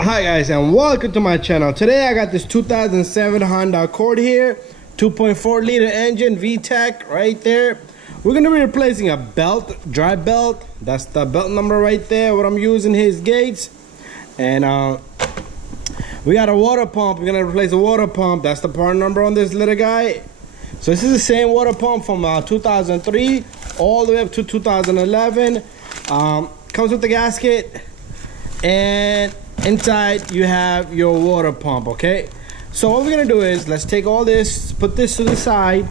Hi guys, and welcome to my channel. Today I got this 2007 Honda Accord here, 2.4 liter engine, VTEC right there. We're gonna be replacing a belt, drive belt. That's the belt number right there. What I'm using here is Gates, and we got a water pump. We're gonna replace the water pump. That's the part number on this little guy. So this is the same water pump from 2003 all the way up to 2011. Comes with the gasket, and inside you have your water pump. Okay, so what we're gonna do is let's take all this, put this to the side.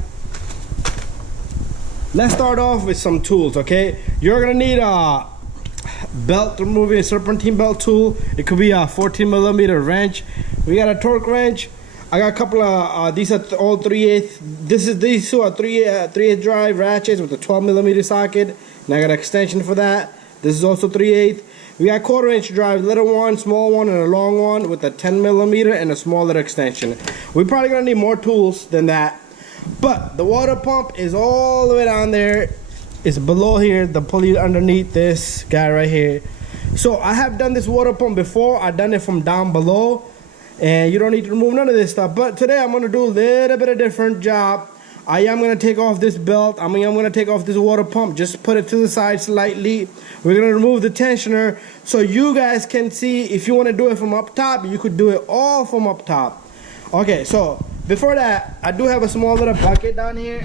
Let's start off with some tools. Okay, you're gonna need a belt removing serpentine belt tool. It could be a 14mm wrench. We got a torque wrench. I got a couple of these are all 3/8. These two are 3/8 drive ratchets with a 12mm socket, and I got an extension for that. This is also 3/8. We got 1/4 inch drive, little one, small one, and a long one with a 10mm and a small little extension. We're probably gonna need more tools than that. But the water pump is all the way down there. It's below here, the pulley underneath this guy right here. So I have done this water pump before. I've done it from down below, and you don't need to remove none of this stuff. But today I'm gonna do a little bit of different job. I am gonna take off this belt. I'm gonna take off this water pump. Just put it to the side slightly. We're gonna remove the tensioner so you guys can see. If you wanna do it from up top, you could do it all from up top. Okay, so before that, I do have a small little bucket down here.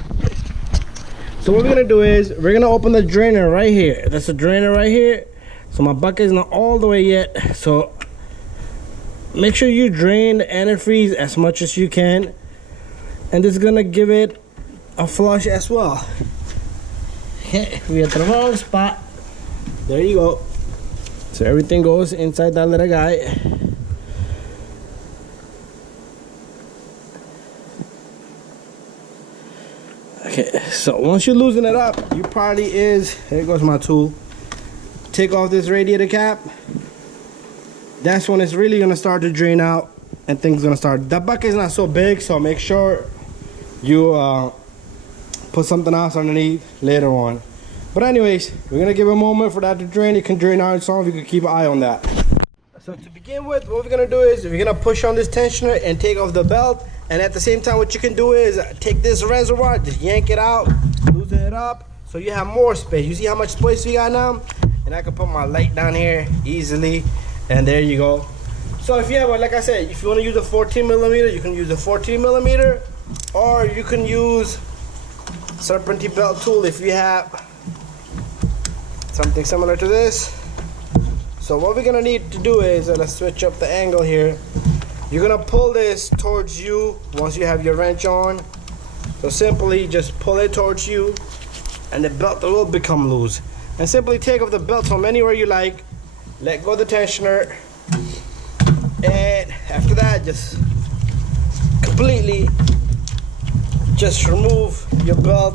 So what we're gonna do is we're gonna open the drainer right here. That's a drainer right here. So my bucket is not all the way yet. So make sure you drain the antifreeze as much as you can, and this is gonna give it a flush as well. Okay, we at the wrong spot. There you go. So everything goes inside that little guy. Okay, so once you loosen it up, you probably here goes my tool. Take off this radiator cap. That's when it's really gonna start to drain out and things gonna start. That bucket is not so big, so make sure you put something else underneath later on. But anyways, we're gonna give a moment for that to drain. It can drain out itself. You can keep an eye on that. So to begin with, what we're gonna do is we're gonna push on this tensioner and take off the belt. And at the same time, what you can do is take this reservoir, just yank it out, loosen it up, so you have more space. You see how much space we got now? And I can put my light down here easily, and there you go. So if you have, like I said, if you want to use a 14mm, you can use a 14mm, or you can use serpentine belt tool if you have something similar to this. So what we're gonna need to do is, let's switch up the angle here. You're gonna pull this towards you once you have your wrench on. So simply just pull it towards you, and the belt will become loose. And simply take off the belt from anywhere you like. Let go of the tensioner, and after that, just completely just remove your belt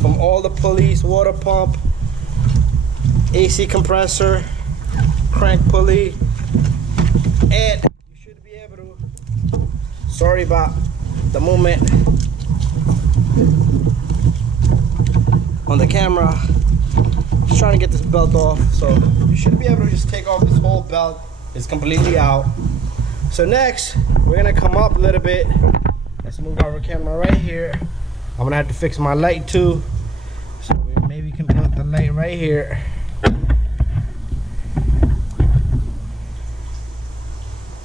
from all the pulleys, water pump, AC compressor, crank pulley, and you should be able to, sorry about the movement on the camera, just trying to get this belt off. So you should be able to just take off this whole belt. It's completely out. So next, we're gonna come up a little bit. Let's move our camera right here. I'm gonna have to fix my light too. So maybe we can put the light right here.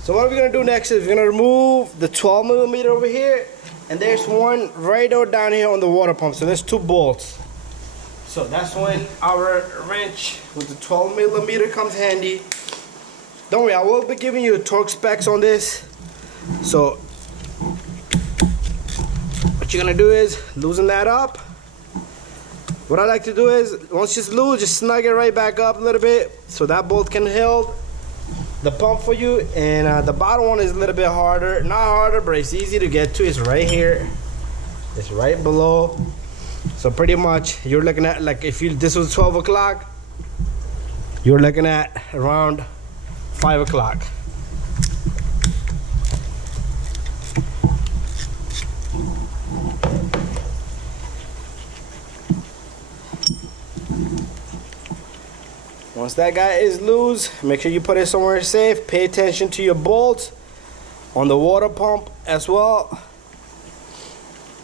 So what we're gonna do next is we're gonna remove the 12mm over here, and there's one right down here on the water pump. So there's 2 bolts. So that's when our wrench with the 12mm comes handy. Don't worry, I will be giving you torque specs on this. So what you're gonna do is loosen that up. What I like to do is, once it's loose, just snug it right back up a little bit so that bolt can hold the pump for you. And the bottom one is a little bit harder. Not harder, but it's easy to get to. It's right here. It's right below. So pretty much you're looking at, like, if this was 12 o'clock, you're looking at around 5 o'clock. Once that guy is loose, make sure you put it somewhere safe. Pay attention to your bolts on the water pump as well,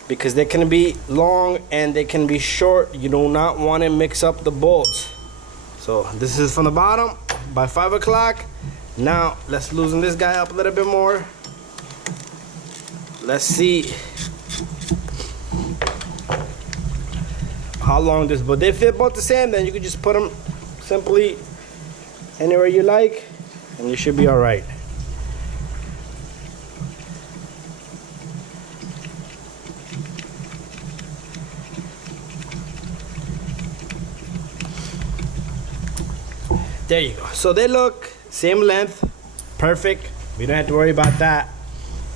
because they can be long and they can be short. You do not want to mix up the bolts. So this is from the bottom by 5 o'clock. Now let's loosen this guy up a little bit more. Let's see how long this, but they fit both the same. Then you can just put them simply anywhere you like and you should be all right. There you go. So they look same length, perfect. We don't have to worry about that.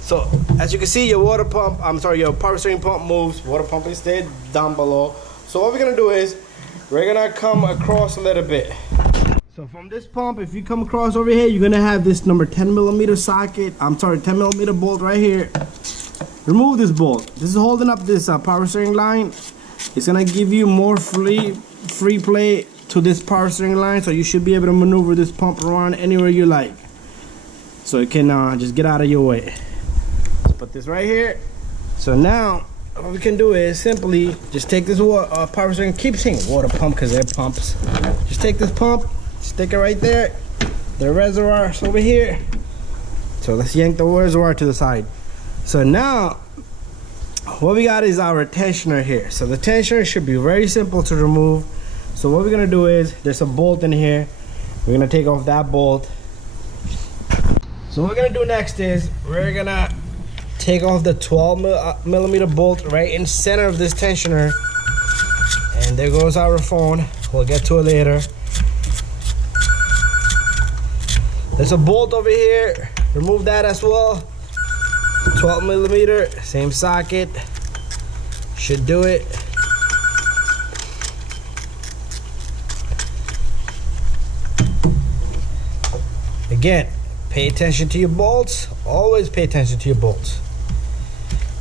So as you can see, your water pump, your power steering pump moves. Water pump is stayed down below. So what we're gonna do is we're gonna come across a little bit. So from this pump, if you come across over here, you're gonna have this number 10mm socket. 10mm bolt right here. Remove this bolt. This is holding up this power steering line. It's gonna give you more free play to this power steering line, so you should be able to maneuver this pump around anywhere you like. So it can just get out of your way. Let's put this right here. So now what we can do is simply just take this power steering, keep saying water pump because they're pumps. Just take this pump, stick it right there. The reservoir is over here. So let's yank the reservoir to the side. So now what we got is our tensioner here. So the tensioner should be very simple to remove. So what we're gonna do is, there's a bolt in here. We're gonna take off that bolt. So what we're gonna do next is, we're gonna take off the 12mm bolt right in center of this tensioner. And there goes our phone. We'll get to it later. There's a bolt over here. Remove that as well. 12mm, same socket. Should do it. Again, pay attention to your bolts. Always pay attention to your bolts.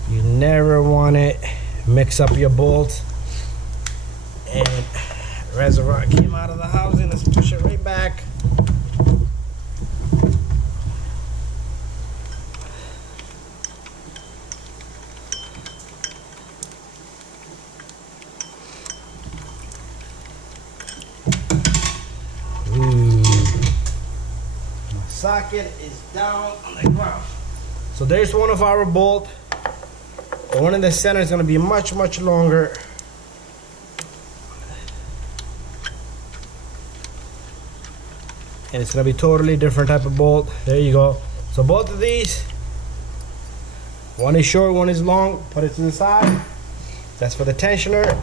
You never want to mix up your bolts. And reservoir came out of the housing. Let's push it right back. Socket is down on the ground. So there's one of our bolts. The one in the center is going to be much longer. And it's going to be totally different type of bolt. There you go. So both of these, one is short, one is long. Put it to the side. That's for the tensioner.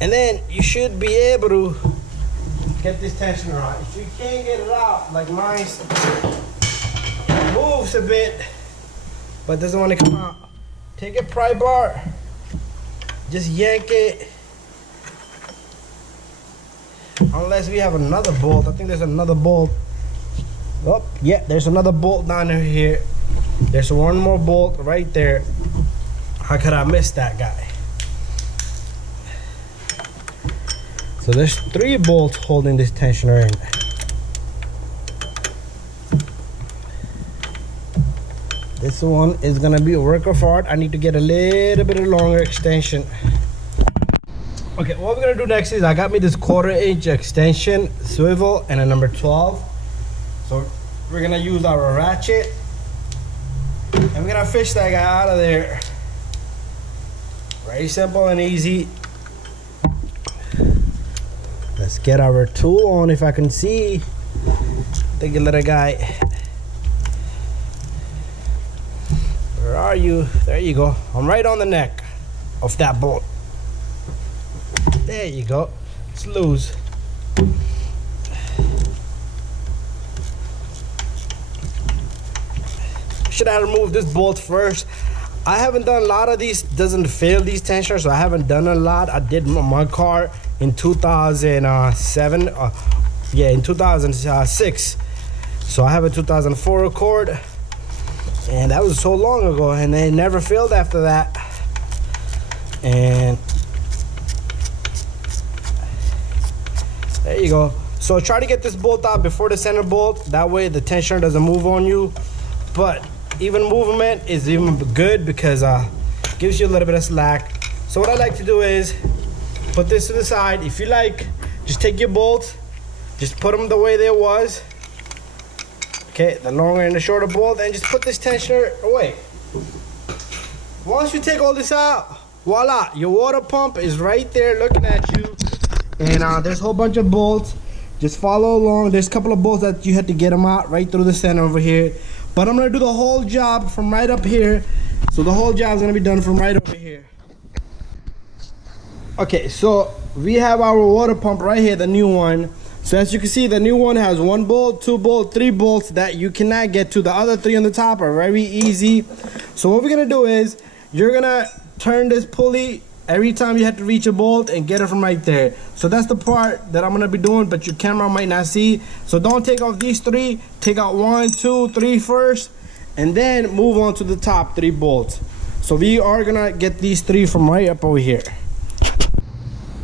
And then you should be able to get this tensioner out. If you can't get it out, like mine, it moves a bit, but doesn't want to come out. Take a pry bar, just yank it. Unless we have another bolt. I think there's another bolt. Oh, yeah, there's another bolt down here. There's one more bolt right there. How could I miss that guy? So there's 3 bolts holding this tensioner in. This one is gonna be a work of art. I need to get a little bit of longer extension. Okay, what we're gonna do next is, I got me this 1/4" extension swivel and a number 12. So we're gonna use our ratchet and we're gonna fish that guy out of there. Very simple and easy. Let's get our tool on, if I can see. Take a little guy. Where are you? There you go. I'm right on the neck of that bolt. There you go. It's loose. Should I remove this bolt first? I haven't done a lot of these. Doesn't fail these tensioners, so I haven't done a lot. I did my car in 2007. Yeah, in 2006. So I have a 2004 Accord, and that was so long ago, and they never failed after that. And There you go. So try to get this bolt out before the center bolt. That way the tensioner doesn't move on you. But even movement is even good because gives you a little bit of slack. So what I like to do is put this to the side. If you like, just take your bolts, just put them the way they was. Okay, the longer and the shorter bolt, and just put this tensioner away. Once you take all this out, voila, your water pump is right there looking at you. And there's a whole bunch of bolts. Just follow along. There's a couple of bolts that you had to get them out right through the center over here. But I'm gonna do the whole job from right up here. So the whole job is gonna be done from right over here. Okay, so we have our water pump right here, the new one. So as you can see, the new one has 1 bolt, 2 bolts, 3 bolts that you cannot get to. The other 3 on the top are very easy. So what we're gonna do is, you're gonna turn this pulley every time you have to reach a bolt and get it from right there. So that's the part that I'm gonna be doing, but your camera might not see. So don't take off these 3, take out 1, 2, 3 first, and then move on to the top 3 bolts. So we are gonna get these 3 from right up over here.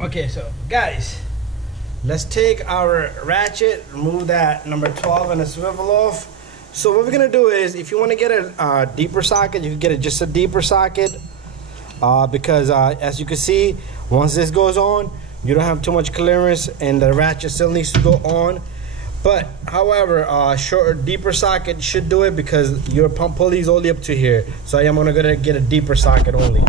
Okay, so guys, let's take our ratchet, remove that number 12 and the swivel off. So what we're gonna do is, if you wanna get a deeper socket, you can get just a deeper socket. Because as you can see, once this goes on, you don't have too much clearance and the ratchet still needs to go on. But however, shorter, deeper socket should do it because your pump pulley is only up to here. So I am gonna get a deeper socket only.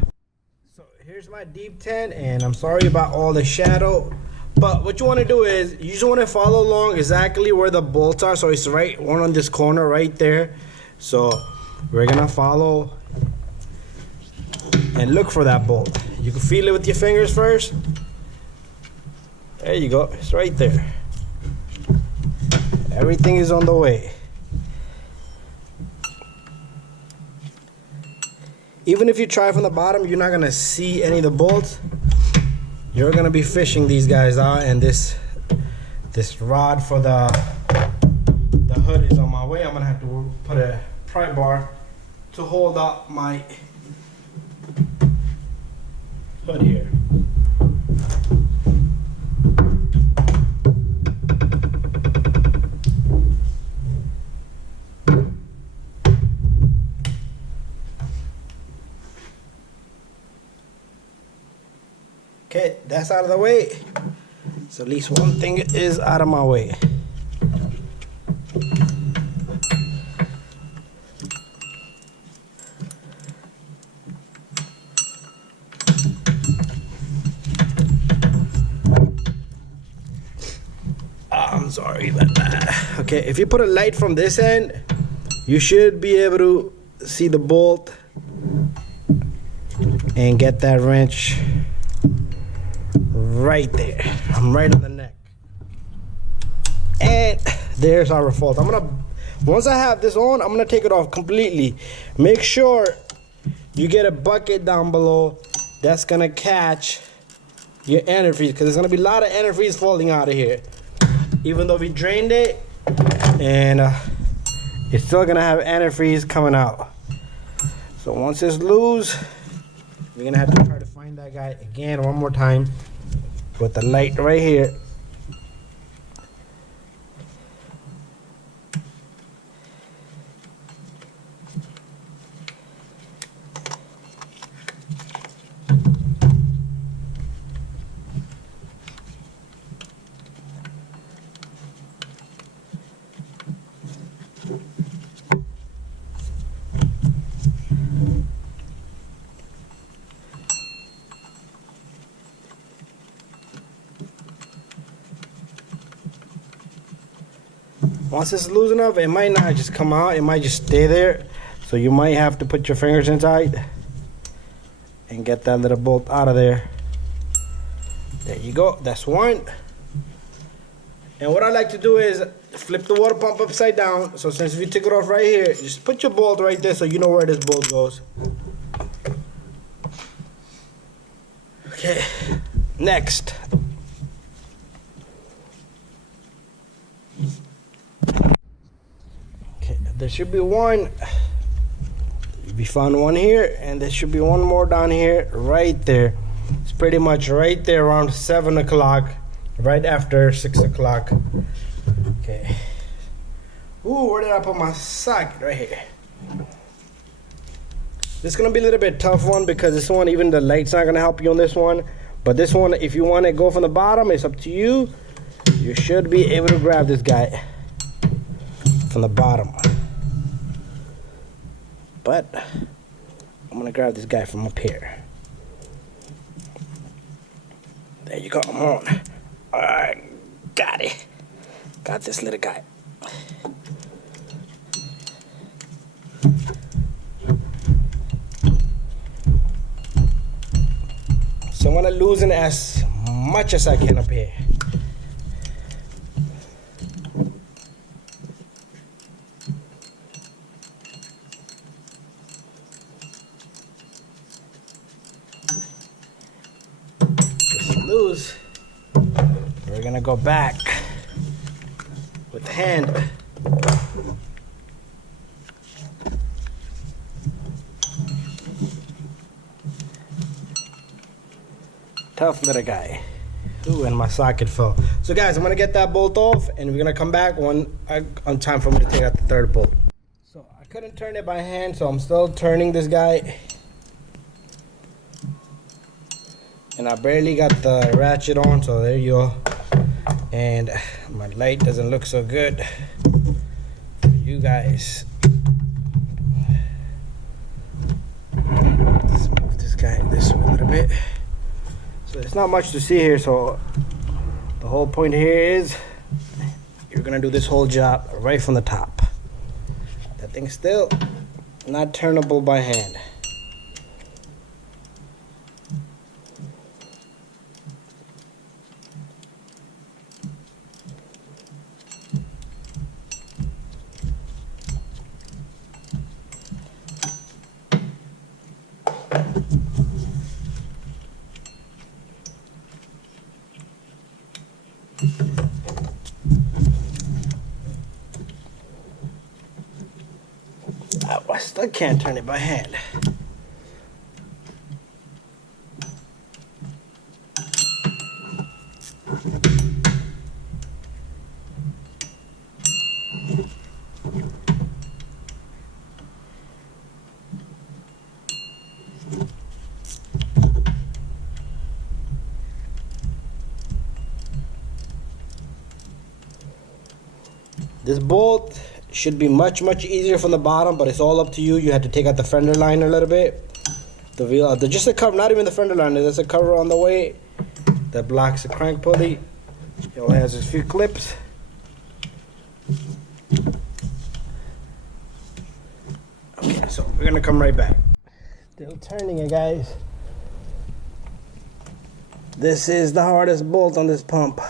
So here's my deep 10, and I'm sorry about all the shadow. But what you want to do is, you just want to follow along exactly where the bolts are. So it's right one on this corner right there. So we're gonna follow and look for that bolt. You can feel it with your fingers first. There you go, it's right there. Everything is on the way. Even if you try from the bottom, you're not gonna see any of the bolts. You're gonna be fishing these guys out, and this rod for the hood is on my way. I'm gonna have to put a pry bar to hold up my hood here. Okay, that's out of the way. So at least one thing is out of my way. I'm sorry about that. Okay, if you put a light from this end, you should be able to see the bolt and get that wrench right there. I'm right on the neck. And there's our fault. Once I have this on, I'm gonna take it off completely. Make sure you get a bucket down below that's gonna catch your antifreeze, because there's gonna be a lot of antifreeze falling out of here. Even though we drained it, and it's still gonna have antifreeze coming out. So once it's loose, we're gonna have to try to find that guy again one more time with the light right here. Once it's loose enough, it might not just come out, it might just stay there. So you might have to put your fingers inside and get that little bolt out of there. There you go, that's one. And what I like to do is flip the water pump upside down. So since we took it off right here, just put your bolt right there so you know where this bolt goes. Okay, next. There should be one. We found one here, and there should be one more down here right there. It's pretty much right there around 7 o'clock. right after 6 o'clock. Okay. Ooh, where did I put my socket? Right here. This is gonna be a little bit tough one because this one, even the light's not gonna help you on this one. But this one, if you want to go from the bottom, it's up to you. You should be able to grab this guy from the bottom. But I'm gonna grab this guy from up here. There you go, come on. Alright, got it. Got this little guy. So I'm gonna loosen as much as I can up here. Loose. We're gonna go back with the hand. Tough little guy. Ooh, and my socket fell. So guys, I'm gonna get that bolt off and we're gonna come back on time for me to take out the third bolt. So I couldn't turn it by hand, so I'm still turning this guy. And I barely got the ratchet on, so there you go. And my light doesn't look so good for you guys. Let's move this guy this way a little bit. So there's not much to see here, so the whole point here is you're gonna do this whole job right from the top. That thing's still not turnable by hand. I still can't turn it by hand. This bolt should be much easier from the bottom, but it's all up to you. You have to take out the fender liner a little bit. The wheel, just a cover, not even the fender liner. There's a cover on the way that blocks the crank pulley. It only has a few clips. Okay, so we're gonna come right back. Still turning it, guys. This is the hardest bolt on this pump.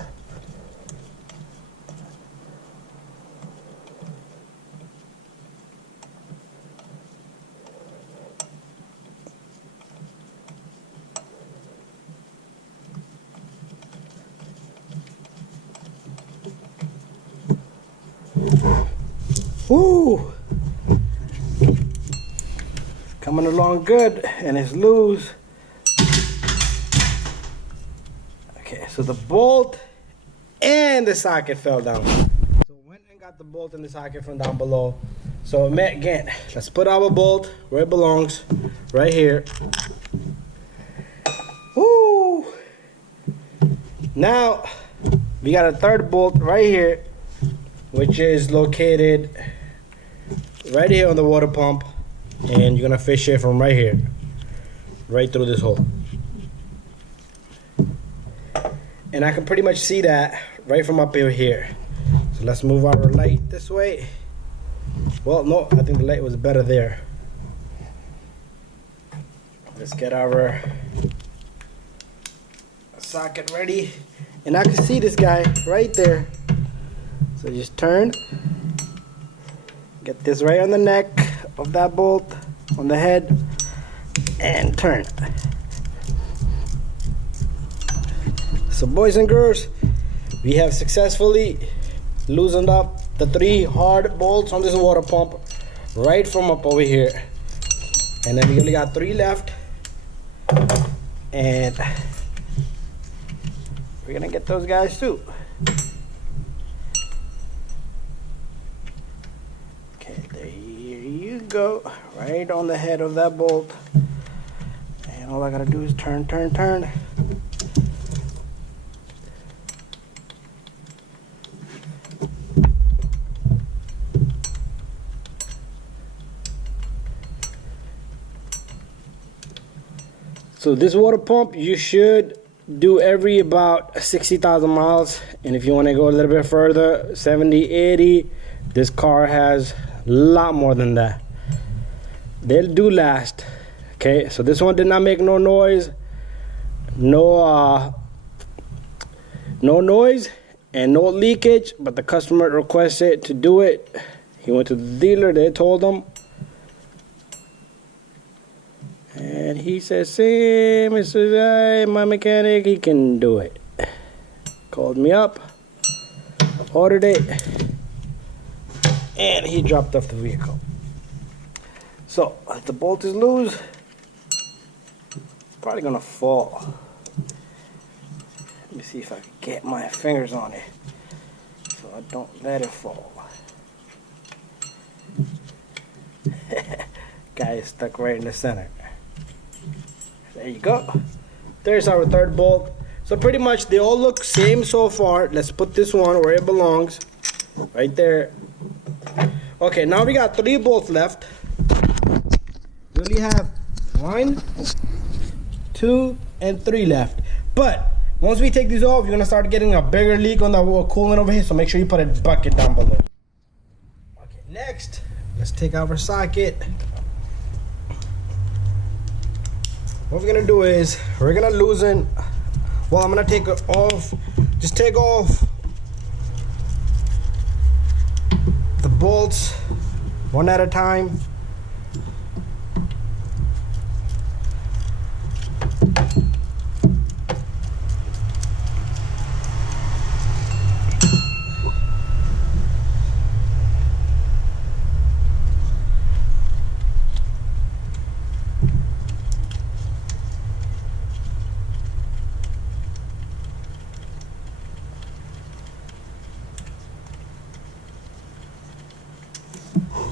Woo! Coming along good, and it's loose. Okay, so the bolt and the socket fell down. So went and got the bolt and the socket from down below. So again, let's put our bolt where it belongs, right here. Woo! Now we got a third bolt right here, which is located right here on the water pump, and you're gonna fish it from right here, right through this hole. And I can pretty much see that right from up here. So let's move our light this way. Well, no, I think the light was better there. Let's get our socket ready. And I can see this guy right there. So just turn, get this right on the neck of that bolt, on the head, and turn. So boys and girls, we have successfully loosened up the 3 hard bolts on this water pump right from up over here. And then we only got 3 left. And we're gonna get those guys too. Okay, there you go, right on the head of that bolt. And all I gotta do is turn, turn, turn. So this water pump you should do every about 60,000 miles, and if you want to go a little bit further, 70, 80, this car has a lot more than that. They do last. Okay, so this one did not make no noise, no noise and no leakage, but the customer requested to do it. He went to the dealer, they told him, and he says, "Hey, Mr. My mechanic, he can do it." Called me up, ordered it, and he dropped off the vehicle. So if the bolt is loose, it's probably gonna fall. Let me see if I can get my fingers on it so I don't let it fall. Guy is stuck right in the center. There you go. There's our third bolt. So pretty much they all look same so far. Let's put this one where it belongs, right there. Okay, now we got 3 bolts left. We only have 1, 2, and 3 left. But once we take these off, you're gonna start getting a bigger leak on the coolant over here. So make sure you put a bucket down below. Okay, next, let's take out our socket. What we're gonna do is we're gonna loosen. Well, I'm gonna take it off. Just take off the bolts one at a time.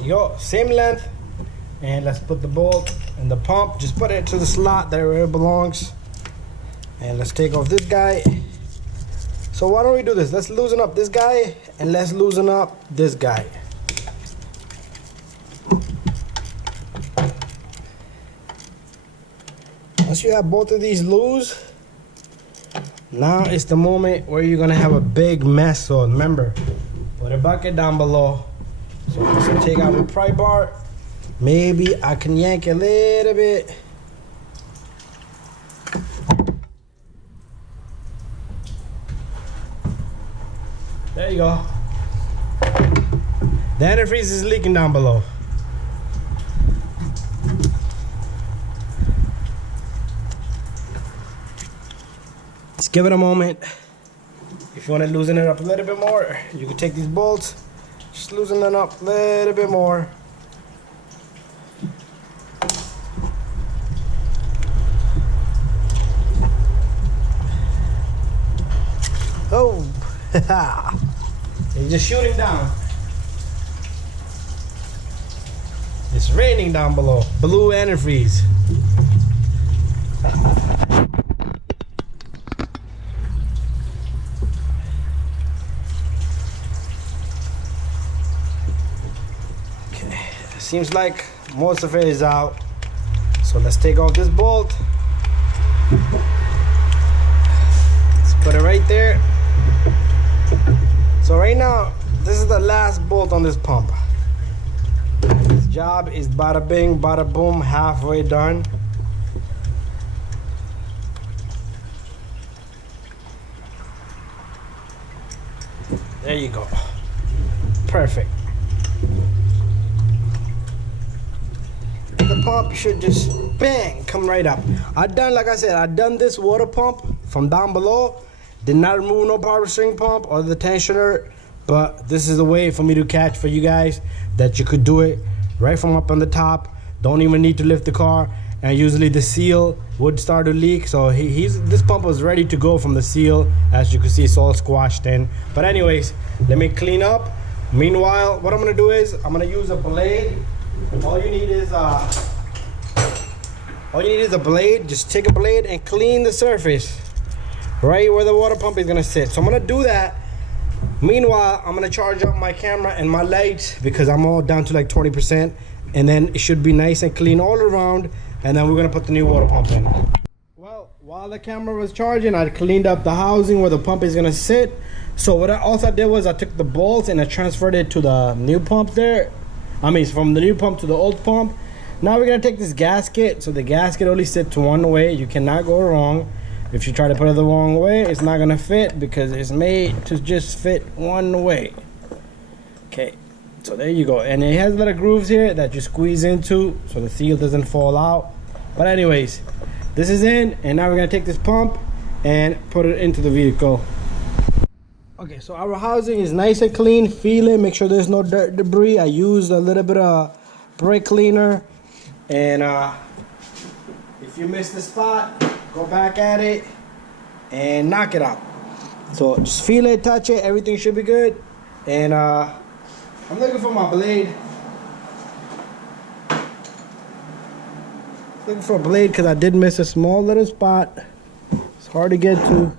You go, same length, and let's put the bolt and the pump, just put it to the slot there where it belongs. And let's take off this guy. So why don't we do this? Let's loosen up this guy and let's loosen up this guy. Once you have both of these loose, now it's the moment where you're gonna have a big mess. So remember, put a bucket down below. So let's take out the pry bar. Maybe I can yank a little bit. There you go. The antifreeze is leaking down below. Let's give it a moment. If you want to loosen it up a little bit more, you can take these bolts. Just loosen them up a little bit more. Oh, it's just shooting down. It's raining down below. Blue antifreeze. Seems like most of it is out. So let's take off this bolt. Let's put it right there. So right now, this is the last bolt on this pump. This job is bada bing, bada boom, halfway done. There you go. Perfect. The pump should just bang come right up. Like I said, I done this water pump from down below. Did not remove no power steering pump or the tensioner, but this is a way for me to catch for you guys that you could do it right from up on the top. Don't even need to lift the car, and usually the seal would start to leak. So this pump was ready to go from the seal. As you can see, it's all squashed in. But anyways, let me clean up. Meanwhile, what I'm gonna do is I'm gonna use a blade. All you need is a blade. Just take a blade and clean the surface right where the water pump is gonna sit. So I'm gonna do that. Meanwhile, I'm gonna charge up my camera and my lights because I'm all down to like 20%, and then it should be nice and clean all around, and then we're gonna put the new water pump in. Well, while the camera was charging, I cleaned up the housing where the pump is gonna sit. So what I also did was I took the bolts and I transferred it to the new pump there. I mean, from the new pump to the old pump. Now we're gonna take this gasket. So the gasket only sits one way. You cannot go wrong. If you try to put it the wrong way, it's not gonna fit because it's made to just fit one way. Okay, so there you go. And it has little grooves here that you squeeze into so the seal doesn't fall out. But anyways, this is in, and now we're gonna take this pump and put it into the vehicle. Okay, so our housing is nice and clean. Feel it, make sure there's no dirt, debris. I used a little bit of brake cleaner, and if you miss the spot, go back at it and knock it out. So just feel it, touch it, everything should be good. And I'm looking for my blade. Looking for a blade because I did miss a small little spot. It's hard to get to,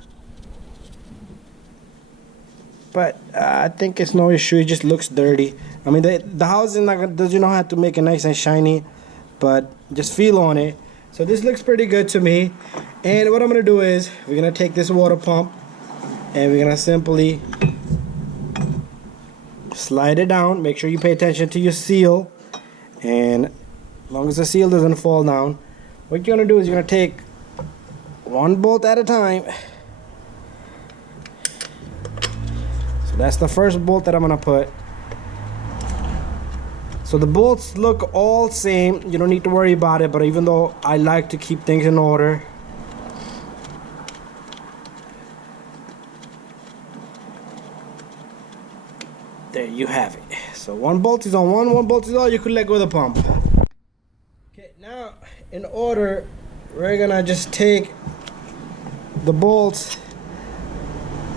but I think it's no issue. It just looks dirty. I mean, the housing does not have to make it nice and shiny, but just feel on it. So this looks pretty good to me. And what I'm gonna do is we're gonna take this water pump and we're gonna simply slide it down. Make sure you pay attention to your seal, and as long as the seal doesn't fall down, what you're gonna do is you're gonna take one bolt at a time. So that's the first bolt that I'm gonna put. So the bolts look all same, you don't need to worry about it, but even though I like to keep things in order, there you have it. So one bolt is on one bolt is on, you could let go of the pump. Okay, now in order, we're gonna just take the bolts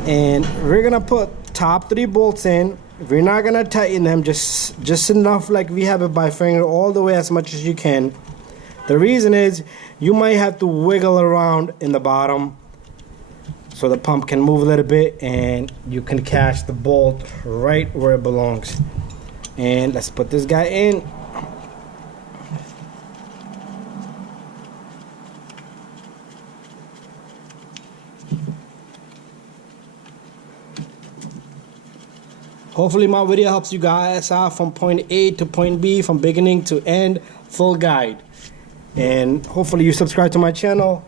and we're gonna put top 3 bolts in. We're not gonna tighten them, just enough like we have it by finger, all the way as much as you can. The reason is you might have to wiggle around in the bottom so the pump can move a little bit and you can catch the bolt right where it belongs. And let's put this guy in. Hopefully my video helps you guys out from point A to point B, from beginning to end, full guide. And hopefully you subscribe to my channel.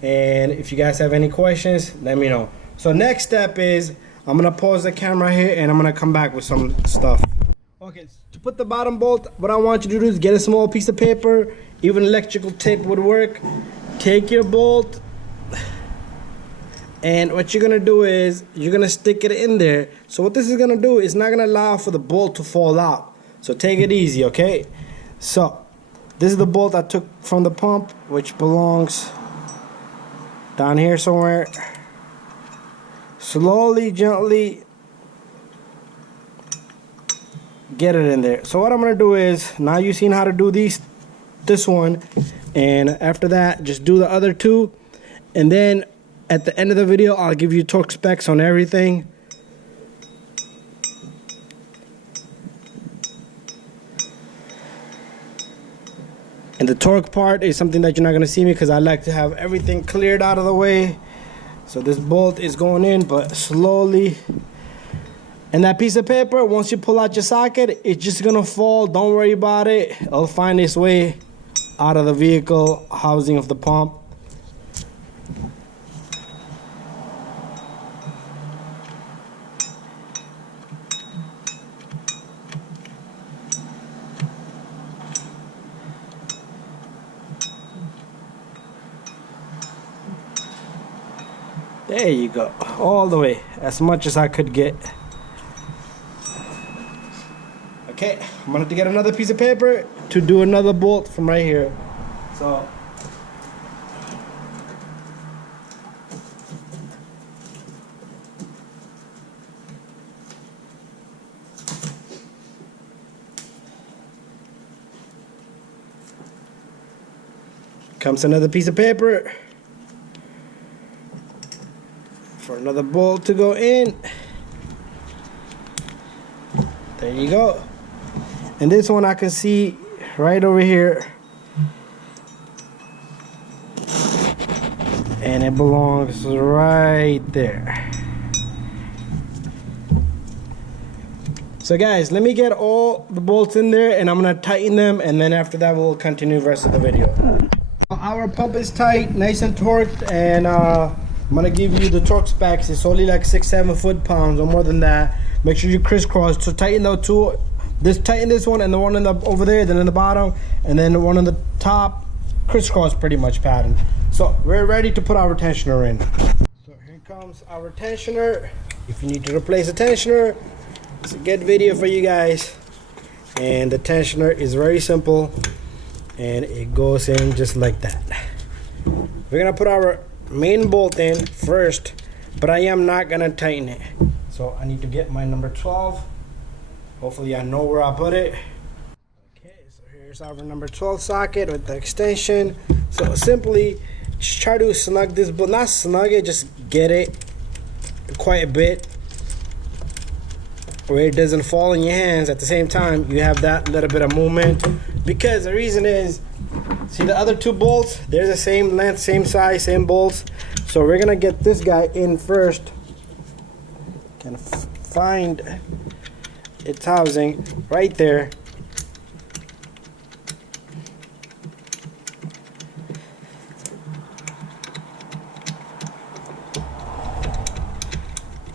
And if you guys have any questions, let me know. So next step is I'm gonna pause the camera here and I'm gonna come back with some stuff. Okay, to put the bottom bolt, what I want you to do is get a small piece of paper, even electrical tape would work. Take your bolt, and what you're gonna do is you're gonna stick it in there. So what this is gonna do is not gonna allow for the bolt to fall out. So take it easy, okay? So this is the bolt I took from the pump, which belongs down here somewhere. Slowly, gently get it in there. So what I'm gonna do is, now you've seen how to do this one, and after that just do the other 2, and then at the end of the video I'll give you torque specs on everything. And the torque part is something that you're not gonna see me because I like to have everything cleared out of the way. So this bolt is going in, but slowly. And that piece of paper, once you pull out your socket, it's just gonna fall. Don't worry about it. It'll find its way out of the vehicle housing of the pump. There you go, all the way, as much as I could get. Okay, I'm gonna have to get another piece of paper to do another bolt from right here. So Comes another piece of paper for another bolt to go in. There you go. And this one I can see right over here, and it belongs right there. So guys, let me get all the bolts in there and I'm gonna tighten them, and then after that we'll continue the rest of the video. Our pump is tight, nice and torqued, and I'm gonna give you the torque specs. It's only like 6-7 foot-pounds or more than that. Make sure you crisscross. So tighten those two. Tighten this one and the one in the over there, then in the bottom, and then the one on the top. Crisscross pretty much pattern. So we're ready to put our tensioner in. So here comes our tensioner. If you need to replace a tensioner, it's a good video for you guys. And the tensioner is very simple, and it goes in just like that. We're gonna put our main bolt in first, but I am not gonna tighten it. So I need to get my number 12. Hopefully I know where I put it. Okay, so here's our number 12 socket with the extension. So simply just try to snug this, but not snug it, just get it quite a bit where it doesn't fall in your hands. At the same time, you have that little bit of movement, because the reason is, see the other two bolts, they're the same length, same size, same bolts. So we're gonna get this guy in first. Can find its housing right there.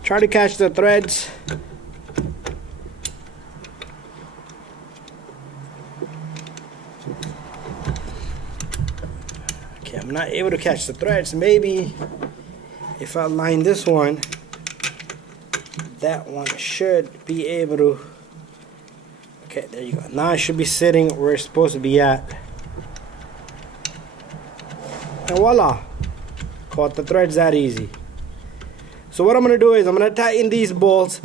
Try to catch the threads. Okay, I'm not able to catch the threads. Maybe if I line this one, that one should be able to. Okay, there you go. Now it should be sitting where it's supposed to be at. And voila, caught the threads that easy. So what I'm gonna do is I'm gonna tighten these bolts,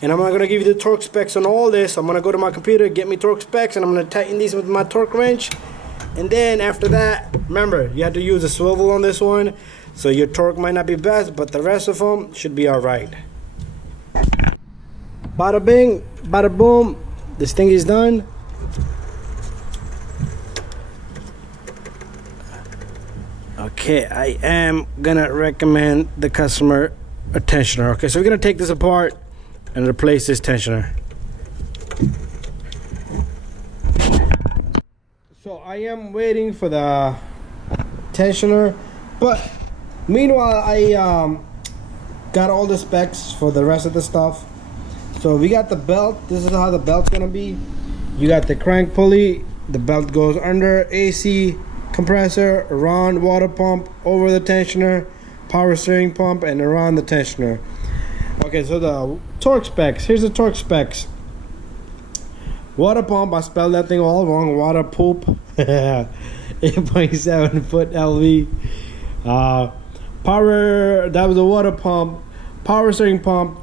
and I'm not gonna give you the torque specs on all this. I'm gonna go to my computer, get me torque specs, and I'm gonna tighten these with my torque wrench. And then after that, remember, you have to use a swivel on this one, so your torque might not be best, but the rest of them should be all right. Bada bing, bada boom, this thing is done. Okay, I am gonna recommend the customer a tensioner. Okay, so we're gonna take this apart and replace this tensioner. So I am waiting for the tensioner, but meanwhile I got all the specs for the rest of the stuff. So we got the belt. This is how the belt's gonna be. You got the crank pulley, the belt goes under, AC compressor, around water pump, over the tensioner, power steering pump, and around the tensioner. Okay, so the torque specs. Here's the torque specs. Water pump, I spelled that thing all wrong. Water poop. 8.7 foot LV. Power, that was a water pump. Power steering pump,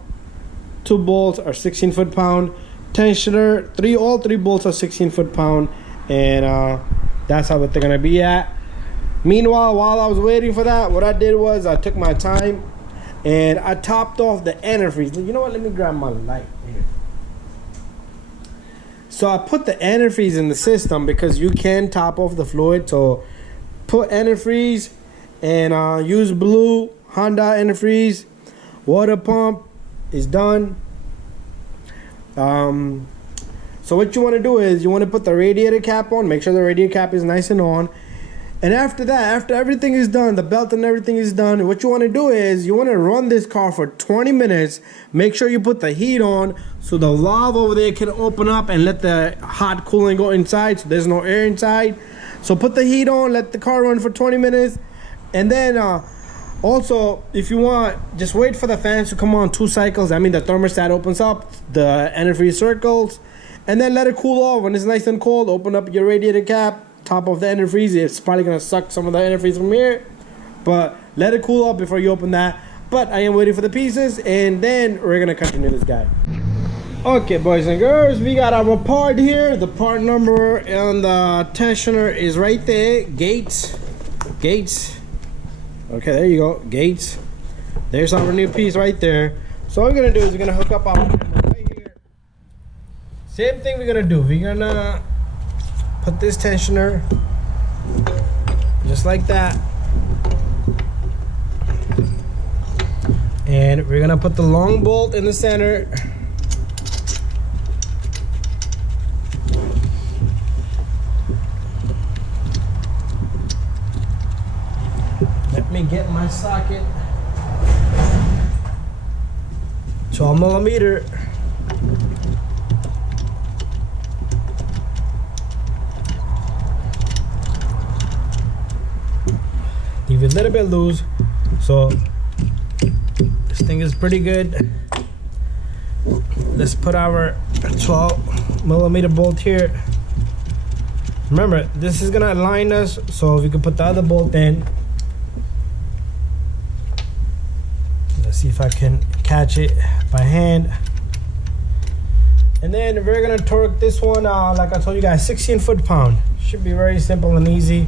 2 bolts are 16 foot-pound. Tensioner, all three bolts are 16 foot-pound. And that's how they're gonna be at. Meanwhile, while I was waiting for that, what I did was I took my time and I topped off the antifreeze. You know what? Let me grab my light here. So I put the antifreeze in the system because you can top off the fluid. So put antifreeze and use blue Honda antifreeze. Water pump is done. So what you want to do is you want to put the radiator cap on. Make sure the radiator cap is nice and on. And after that, after everything is done, the belt and everything is done, what you want to do is you want to run this car for 20 minutes. Make sure you put the heat on so the valve over there can open up and let the hot cooling go inside so there's no air inside. So put the heat on, let the car run for 20 minutes. And then also, if you want, just wait for the fans to come on 2 cycles. I mean, the thermostat opens up, the antifreeze circles, and then let it cool off. When it's nice and cold, open up your radiator cap, top of the antifreeze. It's probably gonna suck some of the antifreeze from here, but let it cool off before you open that. But I am waiting for the pieces, and then we're gonna continue this guy. Okay, boys and girls, we got our part here. The part number and the tensioner is right there. Gates. Okay, there you go. Gates. There's our new piece right there. So what we're gonna do is we're gonna hook up our camera right here. Same thing we're gonna do. We're gonna put this tensioner just like that. And we're gonna put the long bolt in the center. Let me get my socket. 12 millimeter. Leave it a little bit loose. So this thing is pretty good. Let's put our 12 millimeter bolt here. Remember, this is gonna align us, so we can put the other bolt in. Let's see if I can catch it by hand. And then we're gonna torque this one, like I told you guys, 16 foot-pound. Should be very simple and easy.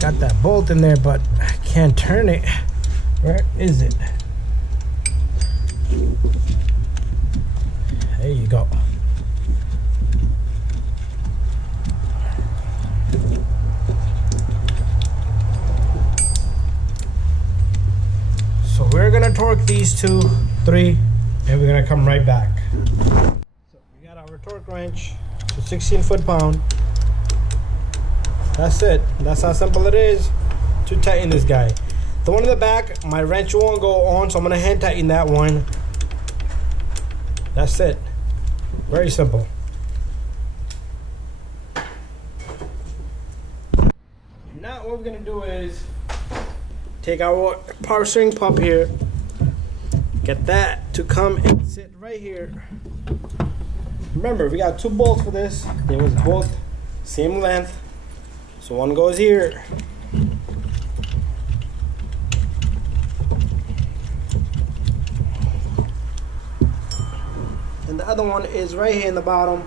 Got that bolt in there, but I can't turn it. Where is it? There you go. So we're gonna torque these 2, 3, and we're gonna come right back. So we got our torque wrench, so 16 foot-pound. That's it. That's how simple it is to tighten this guy. The one in the back, my wrench won't go on, so I'm gonna hand tighten that one. That's it. Very simple. Now what we're gonna do is take our power steering pump here, get that to come and sit right here. Remember, we got 2 bolts for this. They was both same length. So one goes here. And the other one is right here in the bottom.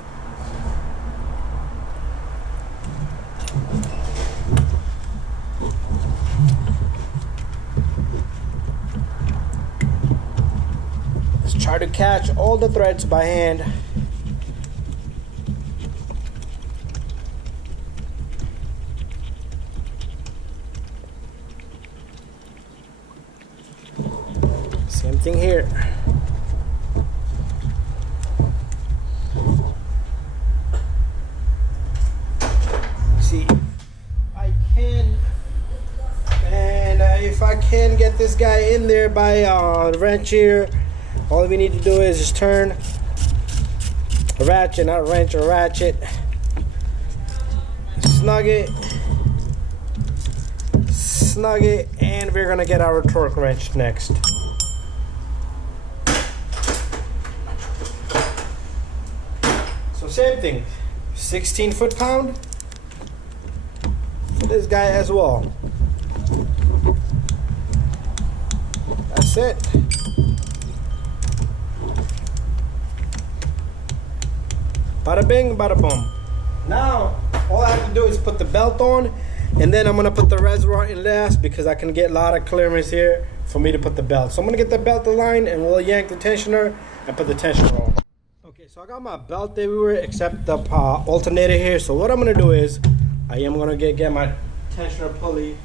Let's try to catch all the threads by hand. Same thing here. See, I can, and if I can get this guy in there by the wrench here, all we need to do is just turn a ratchet, not a wrench, a ratchet, snug it, and we're gonna get our torque wrench next. So same thing, 16 foot-pound for this guy as well. That's it. Bada bing, bada boom. Now, all I have to do is put the belt on, and then I'm gonna put the reservoir in last because I can get a lot of clearance here for me to put the belt. So I'm gonna get the belt aligned and we'll yank the tensioner and put the tensioner on. Okay, so I got my belt everywhere except the alternator here. So what I'm gonna do is, I am gonna get my tensioner pulley,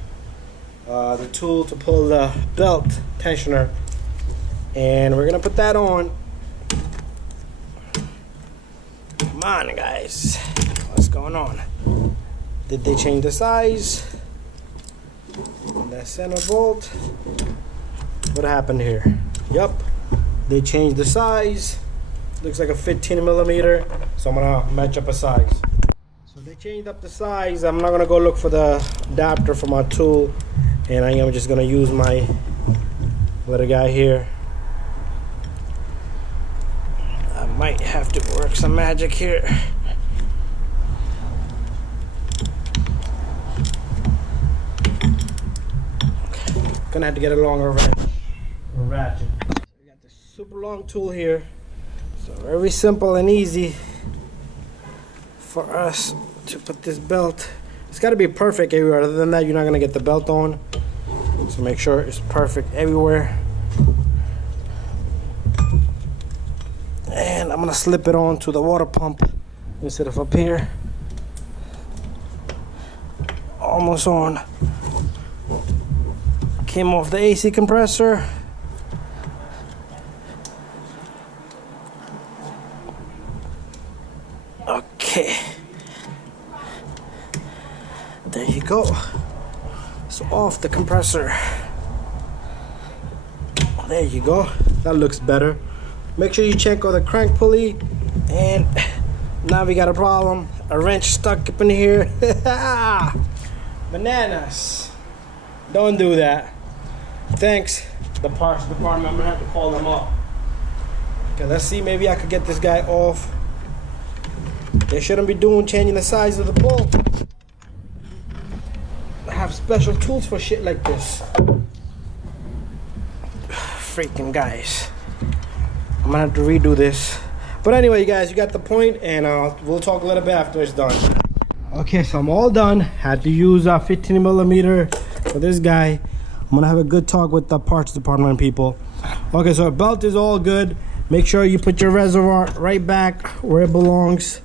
the tool to pull the belt tensioner, and we're gonna put that on. Come on, guys, what's going on? Did they change the size? That center bolt. What happened here? Yup, they changed the size. Looks like a 15 millimeter, so I'm gonna match up a size. So they changed up the size. I'm not gonna go look for the adapter for my tool, and I am just gonna use my little guy here. I might have to work some magic here. Gonna have to get a longer wrench. ratchet. So we got this super long tool here. So very simple and easy for us to put this belt. It's got to be perfect everywhere. Other than that, you're not going to get the belt on. So make sure it's perfect everywhere. And I'm going to slip it on to the water pump instead of up here. Almost on. Came off the AC compressor. Okay. There you go. So off the compressor. There you go. That looks better. Make sure you check on the crank pulley. And now we got a problem. A wrench stuck up in here. Bananas. Don't do that. Thanks, the parts department. I'm gonna have to call them up. Okay, let's see. Maybe I could get this guy off. They shouldn't be changing the size of the bolt. I have special tools for shit like this. Freaking guys. I'm gonna have to redo this. But anyway, you guys, you got the point, and we'll talk a little bit after it's done. Okay, so I'm all done. Had to use a 15 millimeter for this guy. I'm gonna have a good talk with the parts department people. Okay, so our belt is all good. Make sure you put your reservoir right back where it belongs.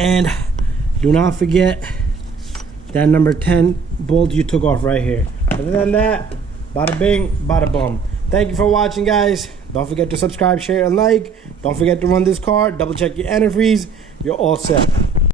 And do not forget that number 10 bolt you took off right here. Other than that, bada bing, bada boom. Thank you for watching, guys. Don't forget to subscribe, share, and like. Don't forget to run this car. Double check your antifreeze. You're all set.